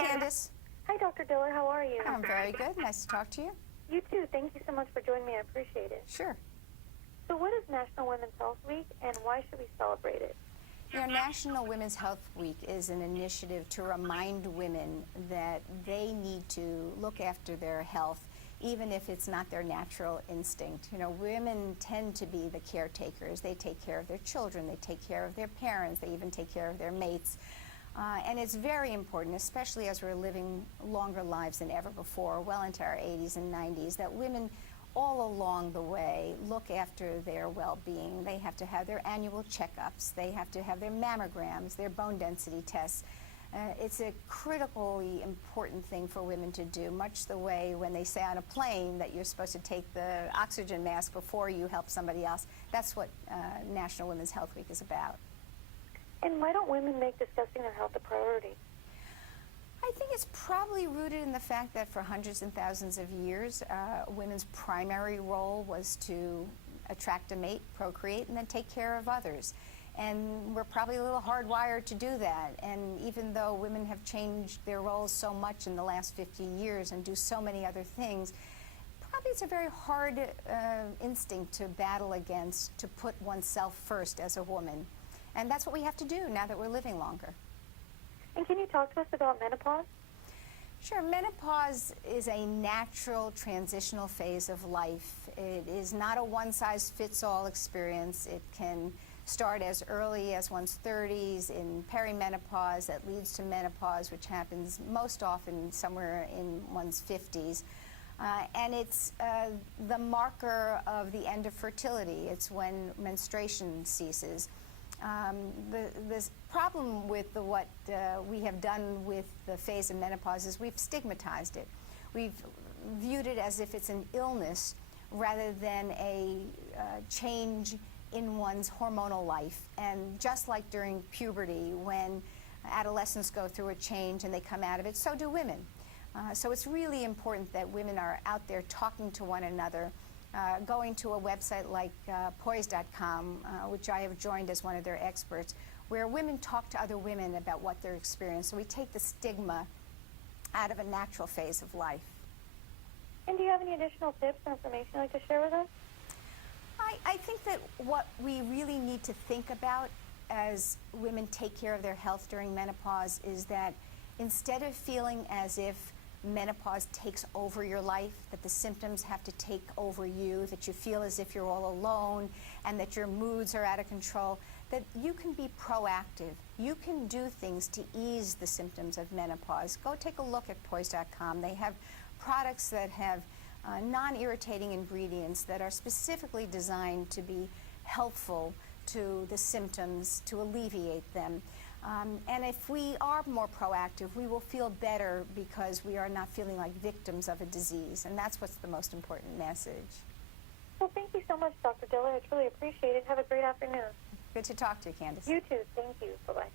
Candace. Hi, Dr. Diller. How are you? I'm very good. Nice to talk to you. You too. Thank you so much for joining me. I appreciate it. Sure. So what is National Women's Health Week, and why should we celebrate it? National Women's Health Week is an initiative to remind women that they need to look after their health, even if it's not their natural instinct. Women tend to be the caretakers. They take care of their children. They take care of their parents. They even take care of their mates. And it's very important, especially as we're living longer lives than ever before, well into our 80s and 90s, that women all along the way look after their well-being. They have to have their annual checkups. They have to have their mammograms, their bone density tests. It's a critically important thing for women to do, much the way when they say on a plane that you're supposed to take the oxygen mask before you help somebody else. That's what National Women's Health Week is about. And why don't women make discussing their health a priority? I think it's probably rooted in the fact that for hundreds and thousands of years, women's primary role was to attract a mate, procreate, and then take care of others. And we're probably a little hardwired to do that. And even though women have changed their roles so much in the last 50 years and do so many other things, probably it's a very hard instinct to battle against, to put oneself first as a woman. And that's what we have to do now that we're living longer. And can you talk to us about menopause? Sure. Menopause is a natural transitional phase of life. It is not a one-size-fits-all experience. It can start as early as one's 30s, in perimenopause that leads to menopause, which happens most often somewhere in one's 50s. And it's the marker of the end of fertility. It's when menstruation ceases. The problem with what we have done with the phase of menopause is we've stigmatized it. We've viewed it as if it's an illness rather than a change in one's hormonal life. And just like during puberty, when adolescents go through a change and they come out of it, so do women. So it's really important that women are out there talking to one another, going to a website like poise.com, which I have joined as one of their experts, where women talk to other women about what they're experiencing. So we take the stigma out of a natural phase of life. And do you have any additional tips or information you'd like to share with us? I think that what we really need to think about as women take care of their health during menopause is that instead of feeling as if menopause takes over your life, that the symptoms have to take over you, that you feel as if you're all alone and that your moods are out of control, that you can be proactive. You can do things to ease the symptoms of menopause. Go take a look at poise.com. They have products that have non-irritating ingredients that are specifically designed to be helpful to the symptoms, to alleviate them. And if we are more proactive, we will feel better because we are not feeling like victims of a disease. And that's what's the most important message. Well, thank you so much, Dr. Diller. I truly appreciate it. Have a great afternoon. Good to talk to you, Candace. You too. Thank you. Bye-bye.